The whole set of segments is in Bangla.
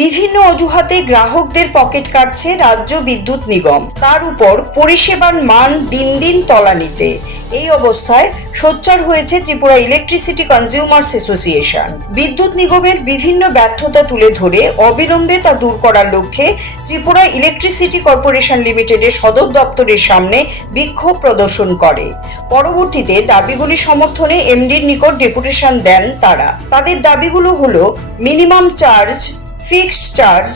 বিভিন্ন অজুহাতে গ্রাহকদের পকেট কাটছে রাজ্য বিদ্যুৎ নিগম, তার উপর পরিষেবার মান দিন দিন তলানিতে। এই অবস্থায় সোচ্চার হয়েছে ত্রিপুরা ইলেকট্রিসিটি কনজিউমার্স অ্যাসোসিয়েশন। বিদ্যুৎ নিগমের বিভিন্ন ব্যর্থতা তুলে ধরে অবিলম্বে তা দূর করার লক্ষ্যে ত্রিপুরা ইলেকট্রিসিটি কর্পোরেশন লিমিটেডের সদর দপ্তরের সামনে বিক্ষোভ প্রদর্শন করে। পরবর্তীতে দাবিগুলি সমর্থনে এমডির নিকট ডেপুটেশন দেন তারা। তাদের দাবিগুলো হলো minimum charge, fixed charge,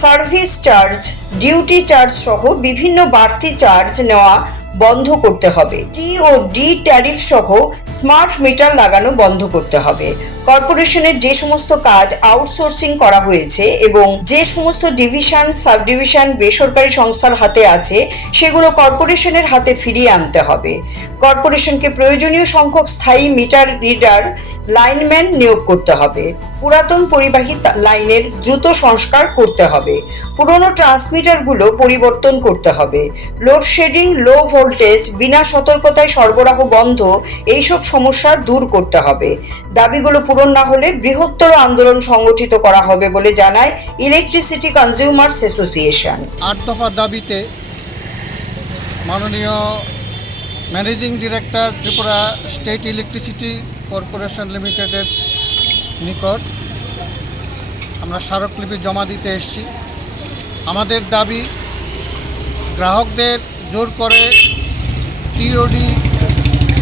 service charge, duty charge সহ বিভিন্ন বাড়তি চার্জ নেওয়া বন্ধ করতে হবে। টি ও ডি ট্যারিফ সহ স্মার্ট মিটার লাগানো বন্ধ করতে হবে। কর্পোরেশনের যে সমস্ত কাজ আউটসোর্সিং করা হয়েছে এবং যে সমস্ত ডিভিশন, সাব ডিভিশন বেসরকারি সংস্থার হাতে আছে সেগুলো কর্পোরেশনের হাতে ফিরিয়ে আনতে হবে। কর্পোরেশনকে প্রয়োজনীয় সংখ্যক স্থায়ী মিটার রিডার, লাইনম্যান নিয়োগ করতে হবে। পুরাতন পরিবাহী লাইনের দ্রুত সংস্কার করতে হবে। পুরনো ট্রান্সমিটারগুলো পরিবর্তন করতে হবে। লোডশেডিং, লো ভোল্টেজ, বিনা সতর্কতায় সরবরাহ বন্ধ, এইসব সমস্যা দূর করতে হবে। দাবিগুলো পূরণ না হলে বৃহত্তর আন্দোলন সংগঠিত করা হবে বলে জানায় ইলেকট্রিসিটি কনজিউমার্স অ্যাসোসিয়েশন। 8 দফা দাবিতে মাননীয় managing director Tripura state electricity corporation লিমিটেডের নিকট আমরা স্মারকলিপি জমা দিতে এসেছি। আমাদের দাবি, গ্রাহকদের জোর করে টিওডি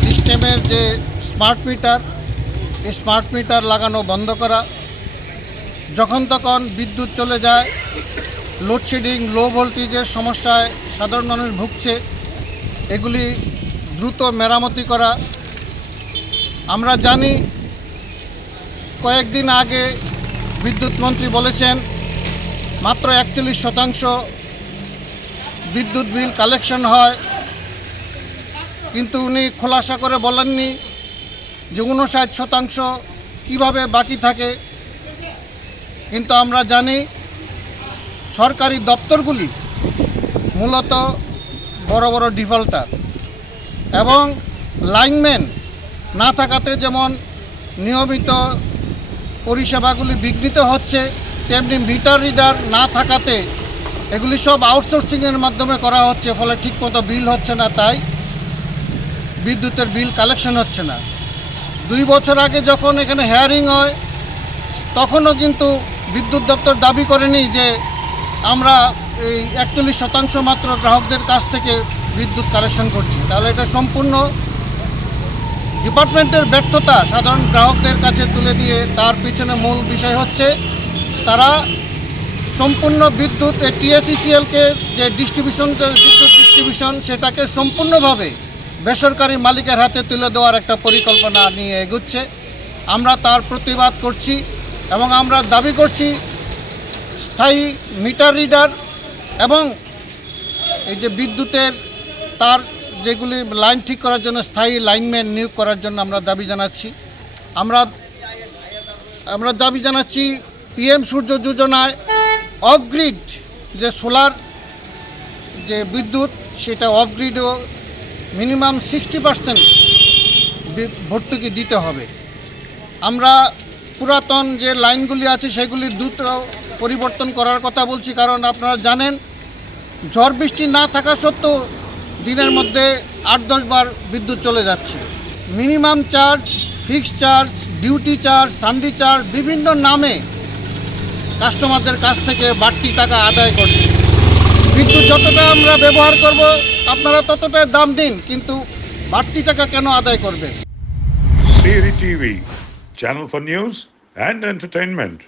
সিস্টেমের যে স্মার্ট মিটার, এই স্মার্ট মিটার লাগানো বন্ধ করা। যখন তখন বিদ্যুৎ চলে যায়, লোডশেডিং, লো ভোল্টেজের সমস্যায় সাধারণ মানুষ ভুগছে, এগুলি দ্রুত মেরামতি করা। আমরা জানি কয়েকদিন আগে বিদ্যুৎ মন্ত্রী বলেছেন মাত্র 41% বিদ্যুৎ বিল কালেকশন হয়, কিন্তু উনি খোলাসা করে বলেননি যে 59% কীভাবে বাকি থাকে। কিন্তু আমরা জানি সরকারি দপ্তরগুলি মূলত বড় বড় ডিফল্টার এবং লাইনম্যান না থাকাতে যেমন নিয়মিত পরিষেবাগুলি বিঘ্নিত হচ্ছে, তেমনি মিটার রিডার না থাকাতে এগুলি সব আউটসোর্সিংয়ের মাধ্যমে করা হচ্ছে, ফলে ঠিকমতো বিল হচ্ছে না, তাই বিদ্যুতের বিল কালেকশন হচ্ছে না। 2 বছর আগে যখন এখানে হেয়ারিং হয় তখনও কিন্তু বিদ্যুৎ দপ্তর দাবি করেনি যে আমরা এই 41% মাত্র গ্রাহকদের কাছ থেকে বিদ্যুৎ কালেকশন করছি। তাহলে এটা সম্পূর্ণ ডিপার্টমেন্টের ব্যর্থতা সাধারণ গ্রাহকদের কাছে তুলে দিয়ে। তার পিছনে মূল বিষয় হচ্ছে তারা সম্পূর্ণ বিদ্যুৎ টিএসইসিএলকে যে বিদ্যুৎ ডিস্ট্রিবিউশন সেটাকে সম্পূর্ণভাবে বেসরকারি মালিকের হাতে তুলে দেওয়ার একটা পরিকল্পনা নিয়ে এগুচ্ছে। আমরা তার প্রতিবাদ করছি এবং আমরা দাবি করছি স্থায়ী মিটার রিডার এবং এই যে বিদ্যুতের তার যেগুলি লাইন ঠিক করার জন্য স্থায়ী লাইনম্যান নিয়োগ করার জন্য আমরা দাবি জানাচ্ছি। আমরা দাবি জানাচ্ছি পিএম সূর্য যোজনায় অফগ্রিড যে সোলার যে বিদ্যুৎ, সেটা অফগ্রিডও মিনিমাম 60% ভর্তুকি দিতে হবে। আমরা পুরাতন যে লাইনগুলি আছে সেগুলি দ্রুত পরিবর্তন করার কথা বলছি, কারণ আপনারা জানেন ঝড় বৃষ্টি না থাকা সত্ত্বেও দিনের মধ্যে 8-10 বার বিদ্যুৎ চলে যাচ্ছে। Minimum charge, fixed charge, duty charge, Sunday charge বিভিন্ন নামে কাস্টমারদের কাছ থেকে বাড়তি টাকা আদায় করছে। বিদ্যুৎ যতটা আমরা ব্যবহার করব আপনারা ততটা দাম দিন, কিন্তু বাড়তি টাকা কেন আদায় করবে? CRI TV, channel for news and entertainment.